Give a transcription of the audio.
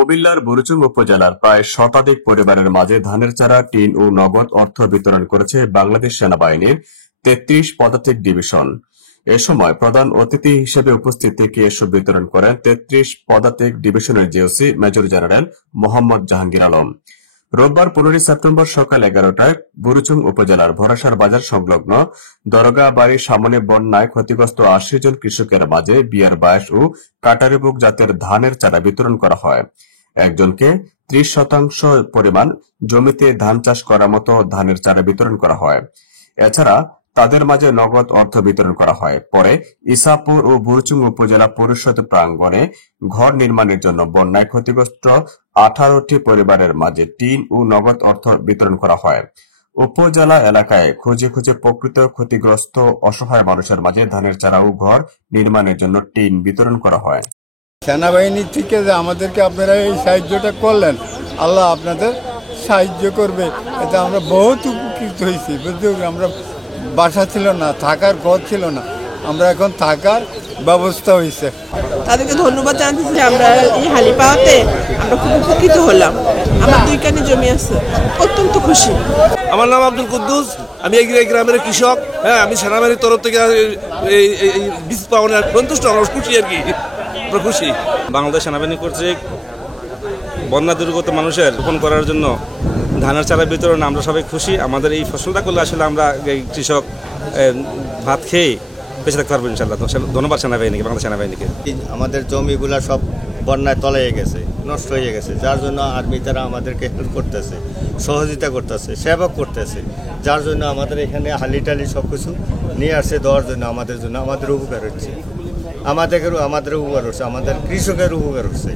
কুমিল্লার বুড়িচং উপজেলার প্রায় শতাধিক পরিবারের মাঝে ধানের চারা, টিন ও নগদ অর্থ বিতরণ করেছে বাংলাদেশ সেনাবাহিনীর ৩৩ পদাতিক ডিভিশন। এ সময় প্রধান অতিথি হিসেবে উপস্থিত থেকে এসব বিতরণ করেন ৩৩ পদাতিক ডিভিশনের GOC major general Mohammad Jahangir Alam. রোববার ১৫ সেপ্টেম্বর সকাল ১১টায় বুড়িচং উপজেলার ভরাসার বাজার সংলগ্ন দরগা বাড়ির সামনে বন্যায় ক্ষতিগ্রস্ত ৮০ জন কৃষকের মাঝে বিয়ার বায়াস ও কাটারিবুক জাতের ধানের চারা বিতরণ করা হয়। একজনকে ৩০% পরিমাণ জমিতে ধান চাষ করার মতো ধানের চারা বিতরণ করা হয়। এছাড়া তাদের মাঝে নগদ অর্থ বিতরণ করা হয়। পরে ইসাপুর ও বুড়িচং উপজেলা পরিষদ প্রাঙ্গণে ঘর নির্মাণের জন্য বন্যায় ক্ষতিগ্রস্ত ১৮টি পরিবারের মাঝে টিন ও নগদ অর্থ বিতরণ করা হয়। উপজেলা এলাকায় খুঁজে খুঁজে প্রকৃত ক্ষতিগ্রস্ত অসহায় মানুষের মাঝে ধানের চারা ও ঘর নির্মাণের জন্য টিন বিতরণ করা হয়। সেনাবাহিনী থেকে যে আমাদেরকে আপনারা এই সাহায্যটা করলেন, আল্লাহ আপনাদের সাহায্য করবে। এতে আমরা বহুত উপকৃত হয়েছি। বুঝতে, আমরা বাসা ছিল না, থাকার ঘর ছিল না, আমরা এখন থাকার ব্যবস্থা হয়েছে। তাদেরকে ধন্যবাদ জানাচ্ছি যে আমরা এই হালি পাওয়াতে আমরা খুব উপকৃত হলাম। আমার 2 কানি জমি আছে, অত্যন্ত খুশি। আমার নাম আব্দুল কুদ্দুস, আমি এই গ্রামের কৃষক। হ্যাঁ, আমি সেনাবাহিনীর তরফ থেকে এই বীজ পাওয়ার সন্তুষ্ট, আমরা খুশি আর কি, আমরা খুশি। বাংলাদেশ সেনাবাহিনী কর্তৃক বন্যা দুর্গত মানুষের রোপণ করার জন্য ধানের চারা বিতরণ আমরা সবাই খুশি। আমাদের এই ফসলটা করলে আসলে আমরা এই কৃষক ভাত খেয়ে বেঁচে থাকতে পারবো ইনশাল্লাহ। ধন্যবাদ সেনাবাহিনীকে, বাংলাদেশ সেনাবাহিনীকে। আমাদের জমিগুলা সব বন্যায় তলাইয়ে গেছে, নষ্ট হয়ে গেছে, যার জন্য আর্মি তারা আমাদেরকে হেল্প করতেছে, সহযোগিতা করতেছে, সেবা করতেছে, যার জন্য আমাদের এখানে হালি টালি সব কিছু নিয়ে আসছে দেওয়ার জন্য আমাদের উপকার হচ্ছে, আমাদের উপকার হচ্ছে, আমাদের কৃষকের উপকার হচ্ছে।